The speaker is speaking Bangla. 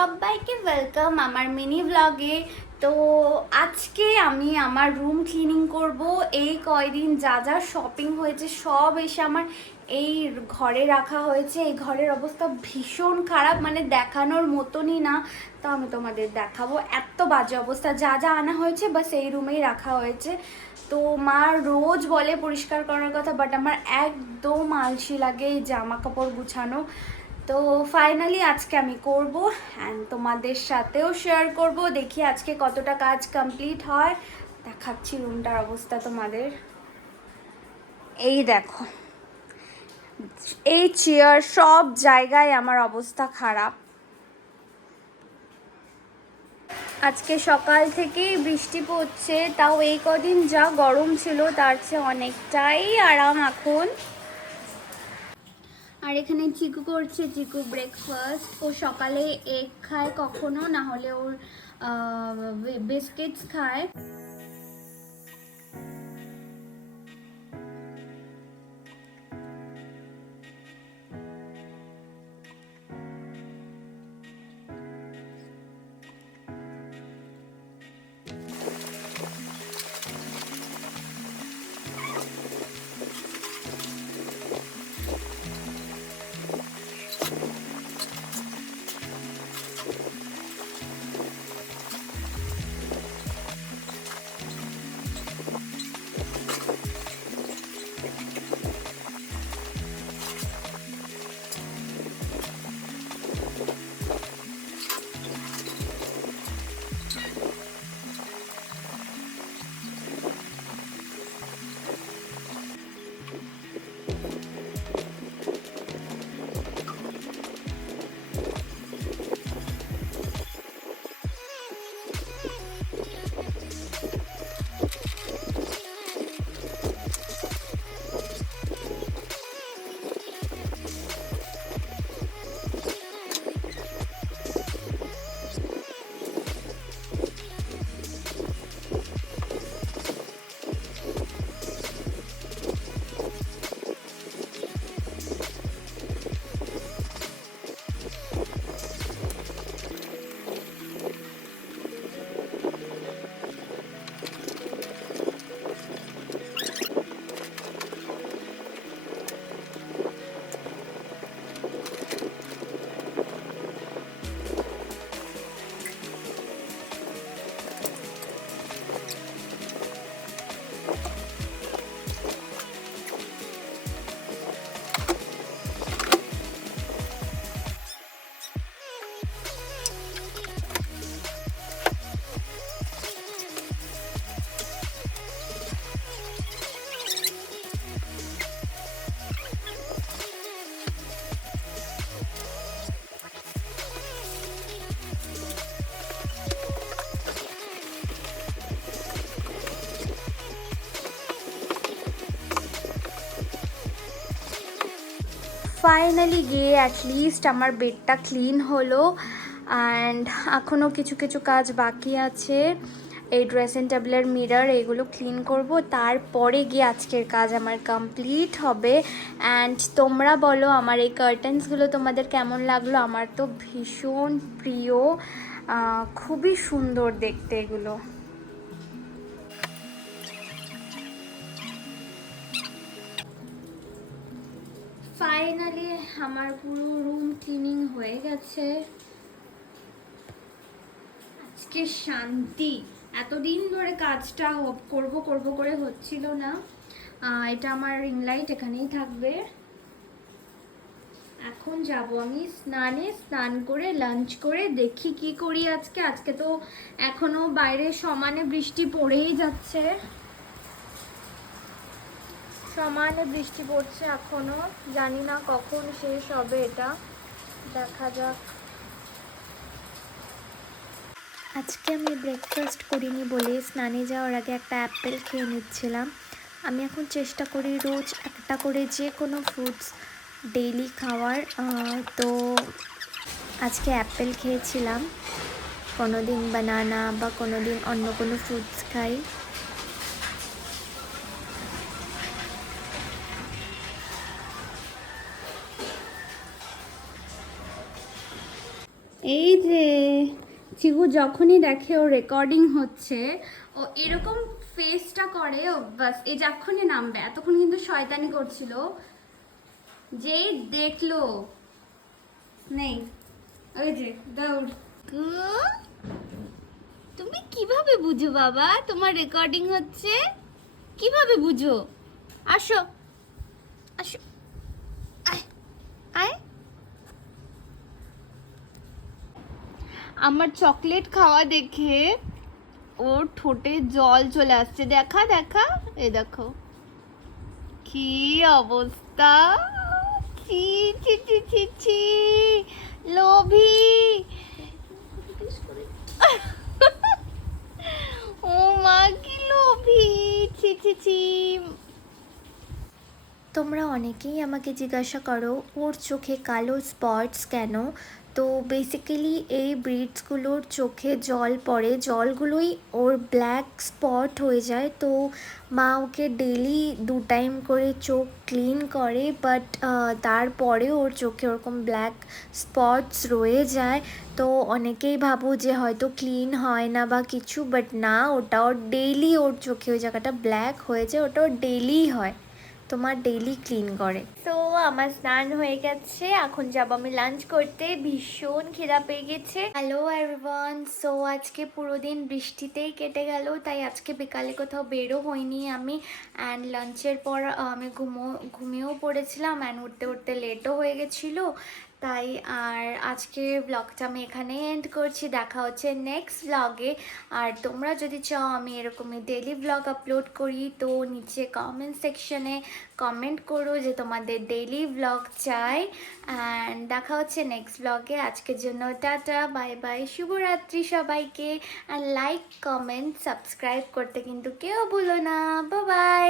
সবাইকে ওয়েলকাম আমার মিনি ব্লগে। তো আজকে আমি আমার রুম ক্লিনিং করব। এই কয়দিন যা যা শপিং হয়েছে সব এসে আমার এই ঘরে রাখা হয়েছে। এই ঘরের অবস্থা ভীষণ খারাপ, মানে দেখানোর মতনই না। তো আমি তোমাদের দেখাবো, এত বাজে অবস্থা। যা যা আনা হয়েছে বাস এই রুমেই রাখা হয়েছে। তো মা রোজ বলে পরিষ্কার করার কথা, বাট আমার একদম আলসি লাগে এই জামা কাপড় গুছানো। তো ফাইনালি আজকে আমি করব অ্যান্ড তোমাদের সাথেও শেয়ার করব। দেখি আজকে কতটা কাজ কমপ্লিট হয়। দেখাচ্ছি রুমটার অবস্থা তোমাদের। এই দেখো, এই চেয়ার সব জায়গায় আমার অবস্থা খারাপ। আজকে সকাল থেকেই বৃষ্টি পড়ছে, তাও এই কদিন যা গরম ছিল তার চেয়ে অনেকটাই আরাম এখন। আর এখানে চিকু করছে, চিকু ব্রেকফাস্ট। ও সকালে এগ খায় কখনো, না হলে ওর বিস্কিটস খায়। ফাইনালি গিয়ে অ্যাটলিস্ট আমার বেডটা ক্লিন হলো। অ্যান্ড এখনও কিছু কিছু কাজ বাকি আছে। এই ড্রেসিং টেবিলের মিরর এগুলো ক্লিন করব, তারপরে গিয়ে আজকের কাজ আমার কমপ্লিট হবে। অ্যান্ড তোমরা বলো আমার এই কার্টেন্সগুলো তোমাদের কেমন লাগলো। আমার তো ভীষণ প্রিয়, খুবই সুন্দর দেখতে এগুলো। ফাইনালি আমার পুরো রুম ক্লিনিং হয়ে গেছে। আজকে শান্তি। এতদিন ধরে কাজটা করব করব করে হচ্ছিল না। এটা আমার রিং লাইট এখানেই থাকবে। এখন যাব আমি স্নান করে লাঞ্চ করে দেখি কি করি আজকে। আজকে তো এখনো বাইরে সমানে বৃষ্টি পড়েই যাচ্ছে, সমানে বৃষ্টি পড়ছে এখনো। জানি না কখন শেষ হবে, এটা দেখা যাক। আজকে আমি ব্রেকফাস্ট করিনি বলে স্নানে যাওয়ার আগে একটা অ্যাপেল খেয়ে নিচ্ছিলাম। আমি এখন চেষ্টা করি রোজ একটা করে যে কোনো ফ্রুটস ডেইলি খাওয়ার। তো আজকে অ্যাপেল খেয়েছিলাম, কোনো দিন বানানা বা কোনো দিন অন্য কোনো ফ্রুটস খাই। এই যে চিকু যখনই দেখে ও রেকর্ডিং হচ্ছে ও এরকম ফেসটা করে, ও বাস এই যখনই নামবে, এতক্ষণ কিন্তু শয়তানি করছিল, যেই দেখলো নেই, ওই যে দৌড়। তুমি কিভাবে বুঝো বাবা তোমার রেকর্ডিং হচ্ছে? কিভাবে বুঝো? আসো আসো, আয় আয়। আমার চকলেট খাওয়া দেখে ওর ঠোঁটে জল চলে আসছে, দেখা দেখা, এ দেখো কি অবস্থা, ছি ছি ছি ছি ছি, লোভী। ও মা কি লোভী, ছি ছি ছি। তোমরা অনেকেই আমাকে জিজ্ঞাসা করো ওর চোখে কালো স্পটস কেন। তো বেসিক্যালি এই ব্রিডসগুলোর চোখে জল পড়ে, জলগুলোই ওর ব্ল্যাক স্পট হয়ে যায়। তো মা ওকে ডেলি 2 টাইম করে চোখ ক্লিন করে, বাট তারপরেও ওর চোখে ওরকম ব্ল্যাক স্পটস রয়ে যায়। তো অনেকেই ভাবো যে হয়তো ক্লিন হয় না বা কিছু, বাট না, ওটা ওর ডেইলি ওর চোখে ওই জায়গাটা ব্ল্যাক হয়ে যায়, ওটা ওর ডেইলি হয়, তোমার ডেইলি ক্লিন করে। তো আমার স্নান হয়ে গেছে, এখন যাবো আমি লাঞ্চ করতে, ভীষণ খিদা পেয়ে গেছে। হ্যালো এভরিওয়ান, সো আজকে পুরো দিন বৃষ্টিতেই কেটে গেল, তাই আজকে বিকালে কোথাও বেরো হয়নি আমি। অ্যান্ড লাঞ্চের পর আমি ঘুমিয়েও পড়েছিলাম, অ্যান্ড উঠতে উঠতে লেটও হয়ে গেছিলো, তাই আর আজকে ব্লগটা আমি এখানে এন্ড করছি। দেখা হচ্ছে নেক্সট ব্লগে। আর তোমরা যদি চাও আমি এরকমই ডেইলি ব্লগ আপলোড করি, তো নিচে কমেন্ট সেকশনে কমেন্ট করো যে তোমাদের ডেইলি ব্লগ চাই। অ্যান্ড দেখা হচ্ছে নেক্সট ব্লগে। আজকের জন্য টাটা, বাই বাই, শুভরাত্রি সবাইকে। অ্যান্ড লাইক, কমেন্ট, সাবস্ক্রাইব করতে কিন্তু কেউ ভুলো না। Bye bye.